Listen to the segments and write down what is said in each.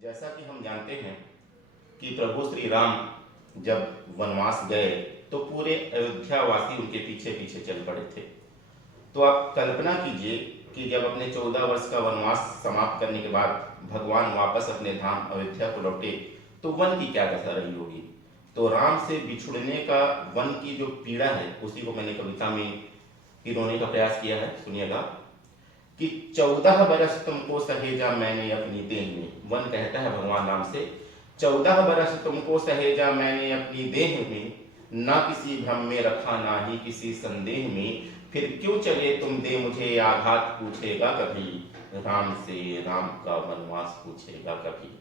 जैसा कि हम जानते हैं कि प्रभु श्री राम जब वनवास गए तो पूरे अयोध्यावासी उनके पीछे पीछे चल पड़े थे। तो आप कल्पना कीजिए कि जब अपने 14 वर्ष का वनवास समाप्त करने के बाद भगवान वापस अपने धाम अयोध्या को लौटे तो वन की क्या दशा रही होगी। तो राम से बिछुड़ने का वन की जो पीड़ा है उसी को मैंने कविता में पिरोने का प्रयास किया है। सुनिएगा कि 14 बरस तुमको सहेजा मैंने अपनी देह में। वन कहता है भगवान राम से, 14 बरस तुमको सहेजा मैंने अपनी देह में, ना किसी भ्रम में रखा ना ही किसी संदेह में, फिर क्यों चले तुम दे मुझे आघात पूछेगा कभी, राम से राम का वनवास पूछेगा कभी।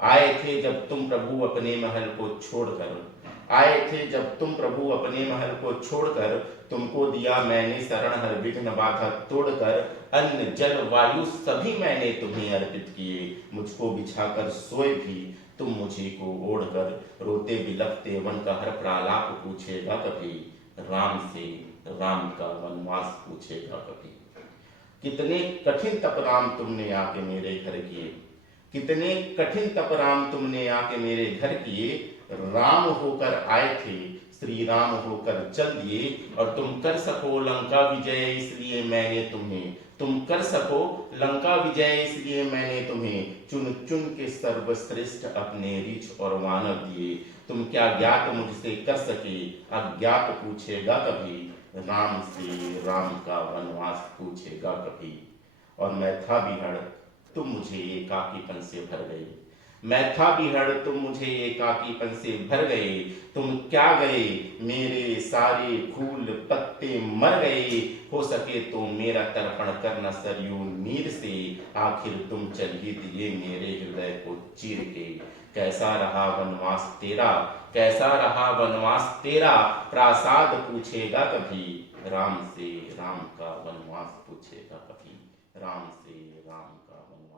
आए थे जब तुम प्रभु अपने महल को छोड़कर, आए थे जब तुम प्रभु अपने महल को छोड़कर, तुमको दिया मैंने शरण हर विघ्न बाधा तोड़कर, अन्न जल वायु सभी मैंने तुम्हें अर्पित किए, मुझको बिछाकर सोए भी तुम मुझे को ओढ़कर, रोते बिलखते वन का हर प्रालाप पूछेगा कभी, राम से राम का वनवास पूछेगा कभी। कितने कठिन तप राम तुमने आके मेरे घर किए, कितने कठिन तप राम तुमने आके मेरे घर किए, राम होकर आए थे श्री राम होकर चल दिए, और तुम कर सको लंका विजय इसलिए मैंने तुम्हें, तुम कर सको लंका विजय इसलिए मैंने तुम्हें, चुन चुन के सर्वश्रेष्ठ अपने रीछ और वानर दिए, तुम क्या ज्ञात मुझसे कर सके अज्ञात पूछेगा कभी, राम से राम का वनवास पूछेगा कभी। और मैं था बिहड़ तुम मुझे एकाकीपन से भर गए, मैं था बिहड़ तुम मुझे एकाकीपन से भर गए, तुम क्या गए मेरे सारे फूल पत्ते मर गए, हो सके तो मेरा तर्पण करना सरयू नीर से, आखिर तुम चल ही दिए मेरे हृदय को चीर के। कैसा रहा वनवास तेरा, कैसा रहा वनवास तेरा, प्रासाद पूछेगा कभी, राम से राम का वनवास पूछेगा कभी, राम से राम का वनवास।